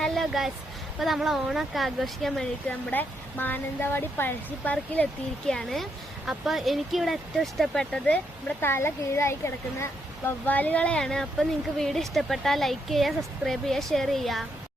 Hello guys, അപ്പോൾ നമ്മൾ ഓണമൊക്കെ ആഘോഷിക്കാൻ വേണ്ടിയിട്ട് നമ്മുടെ മാനന്തവാടി പഴശ്ശി പാർക്കിൽ എത്തിയിരിക്കുകയാണ്. അപ്പോൾ എനിക്കിവിടെ ഏറ്റവും ഇഷ്ടപ്പെട്ടത് നമ്മുടെ തല കീഴായി കിടക്കുന്ന വവ്വാലുകളെയാണ്. അപ്പോൾ നിങ്ങൾക്ക് വീഡിയോ ഇഷ്ടപ്പെട്ടാൽ ലൈക്ക് ചെയ്യുക, സബ്സ്ക്രൈബ് ചെയ്യുക, ഷെയർ ചെയ്യുക.